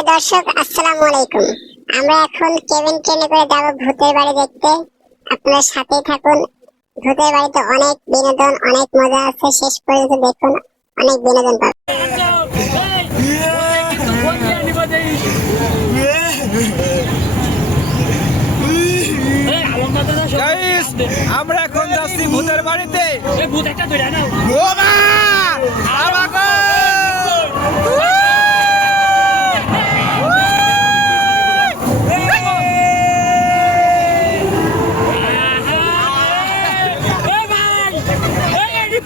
প্রিয় দর্শক, আসসালামু আলাইকুম। আমরা এখন কেবিন ট্রেনে করে যাব ভূতের বাড়ি দেখতে। আপনারা সাথেই থাকুন। ভূতের বাড়িতে অনেক বিনোদন, অনেক মজা আছে। শেষ পর্যন্ত দেখুন, অনেক বিনোদন পাবেন। আমরা এখন যাচ্ছি ভূতের বাড়িতে। ভূত একটা ধরে নাও।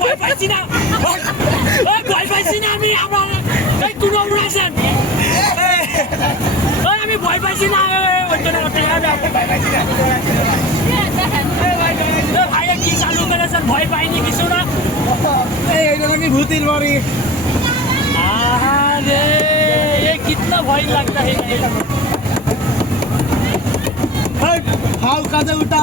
ভয় পাইছি না, ভয় পাইছি না আমি। আমার কোনো উড়াইছেন, আমি ভয় পাইছি না। ভাইয়া কি চালু করেছেন? ভয় পাইনি কিছু না। এইটা নাকি ভূতের বাড়ি। अरे ये कितना भय लगता है। हाउ काजे उठा